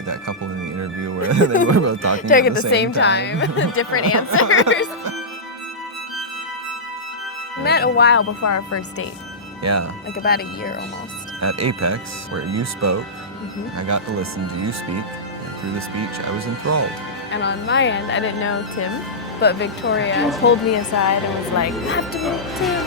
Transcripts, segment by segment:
like that couple in the interview where they were both talking at the same time. Different answers. We met a while before our first date. Yeah. Like about a year almost. At Apex, where you spoke, I got to listen to you speak, and through the speech, I was enthralled. And on my end, I didn't know Tim, but Victoria pulled me aside and was like, "You have to meet Tim."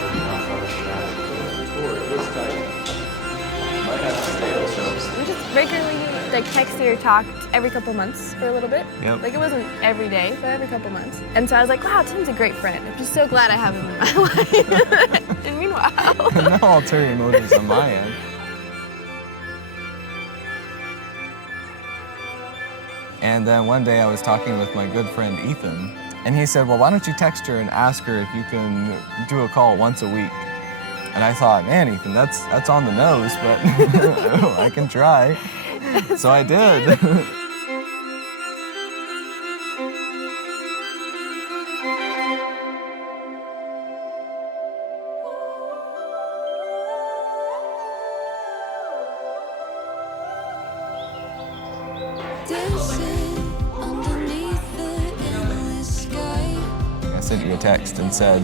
We just regularly like texted or talked every couple months for a little bit. Yep. Like it wasn't every day, but every couple months. And so I was like, wow, Tim's a great friend. I'm just so glad I have him in my life. And meanwhile. No ulterior motives on my end. And then one day I was talking with my good friend Ethan, and he said, well, why don't you text her and ask her if you can do a call once a week? And I thought, man, Ethan, that's on the nose, but I can try. So I did. I sent you a text and said,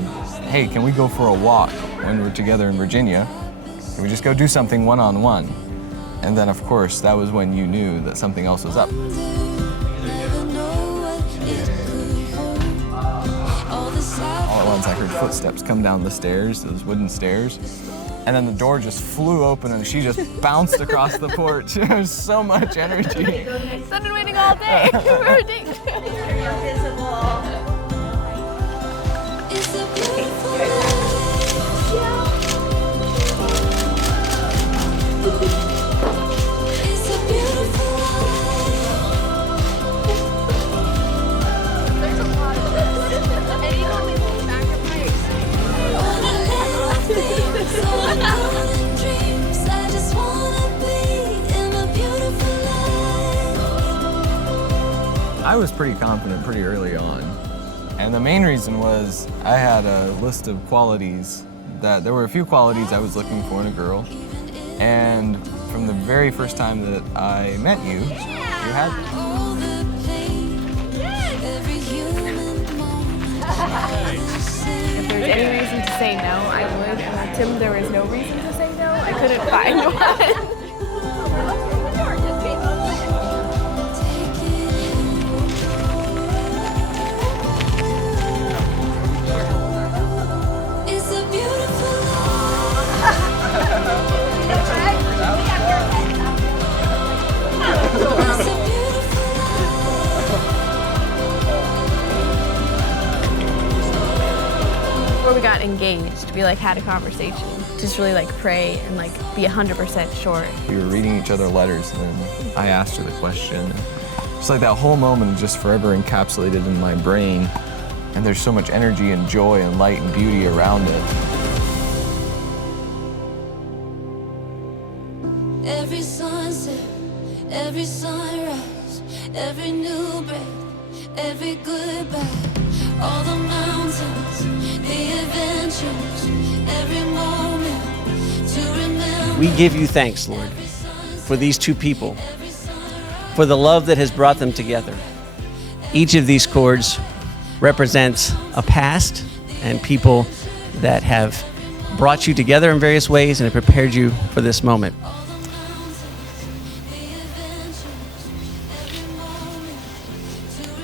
hey, can we go for a walk when we're together in Virginia? Can we just go do something one-on-one? And then, of course, that was when you knew that something else was up. All at once, I heard footsteps come down the stairs, those wooden stairs, and then the door just flew open and she just bounced across the porch. There's so much energy. I've been waiting all day for a date. You're invisible. I was pretty confident pretty early on. And the main reason was I had a list of qualities that there were a few qualities I was looking for in a girl. And from the very first time that I met you, you had them. If there's any reason to say no, I would. And with Tim, there was no reason to say no. I couldn't find one. Before we got engaged, we had a conversation. Just really pray and be 100% sure. We were reading each other letters and then I asked her the question. It's that whole moment is just forever encapsulated in my brain. And there's so much energy and joy and light and beauty around it. Every sunset, every sunrise, every new breath, every goodbye, all the mountains, the adventures, every moment to remember. We give you thanks, Lord, for these two people, for the love that has brought them together. Each of these chords represents a past and people that have brought you together in various ways and have prepared you for this moment.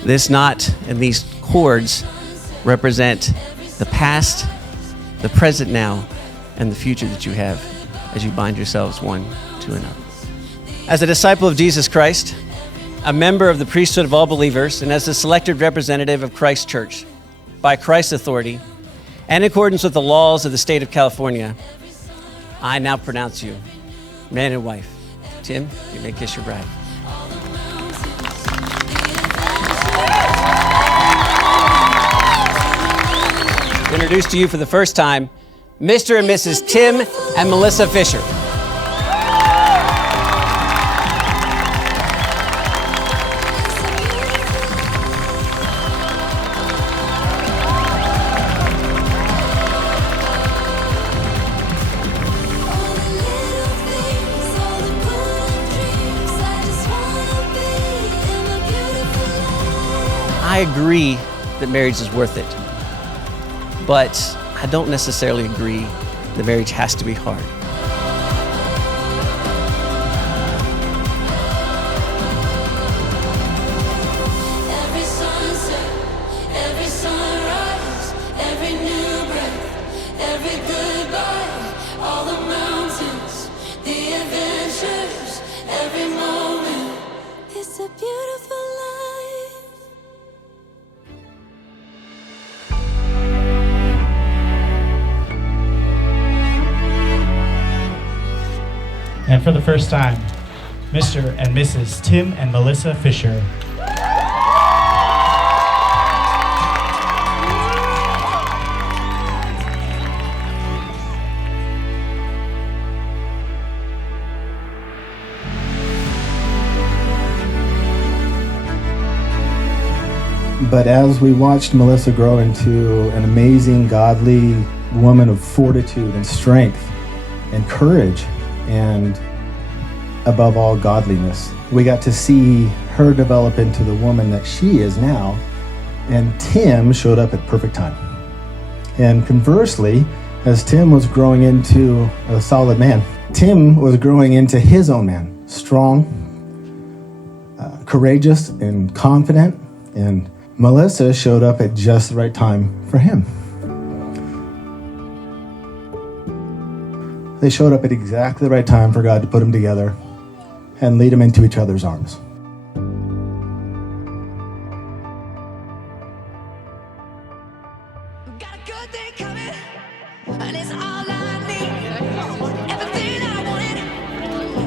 This knot and these chords represent the past, the present now, and the future that you have as you bind yourselves one to another. As a disciple of Jesus Christ, a member of the priesthood of all believers, and as a selected representative of Christ's church, by Christ's authority, and in accordance with the laws of the state of California, I now pronounce you man and wife. Tim, you may kiss your bride. Introduced to you for the first time, Mr. and Mrs. Tim and Melissa Fisher. I agree that marriage is worth it, but I don't necessarily agree that marriage has to be hard. Every sunset, every sunrise, every new breath, every goodbye, all the mountains, the adventures, every moment. It's a beautiful life. And for the first time, Mr. and Mrs. Tim and Melissa Fisher. But as we watched Melissa grow into an amazing, godly woman of fortitude and strength and courage, and above all, godliness, we got to see her develop into the woman that she is now. And Tim showed up at perfect time. And conversely, as Tim was growing into a solid man, Tim was growing into his own man, strong, courageous, and confident. And Melissa showed up at just the right time for him. They showed up at exactly the right time for God to put them together and lead them into each other's arms. Got a good day coming, and it's all I need. Everything I wanted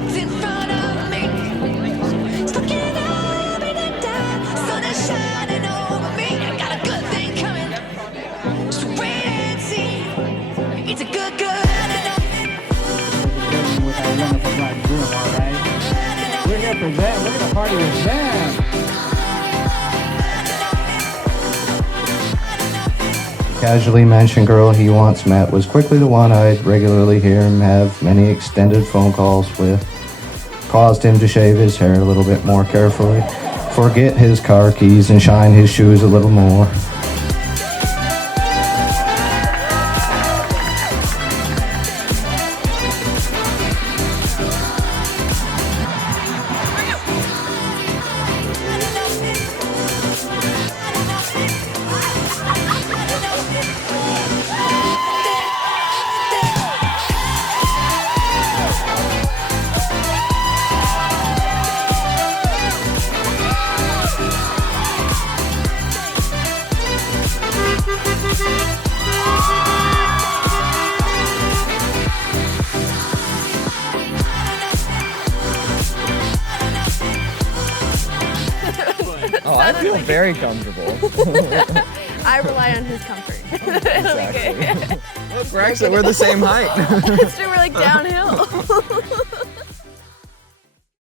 is in front of me. It's looking up in the dark, sun is shining over me. I got a good thing coming, just wait and see. It's a good. With our wonderful bride and groom, all right? We're here for them. We're going to party with them. Casually mentioned girl he once met was quickly the one I'd regularly hear him have many extended phone calls with. Caused him to shave his hair a little bit more carefully, forget his car keys, and shine his shoes a little more. Oh, I feel very comfortable. I rely on his comfort. It'll be good. Look, we're the same height. That's true, we're like downhill.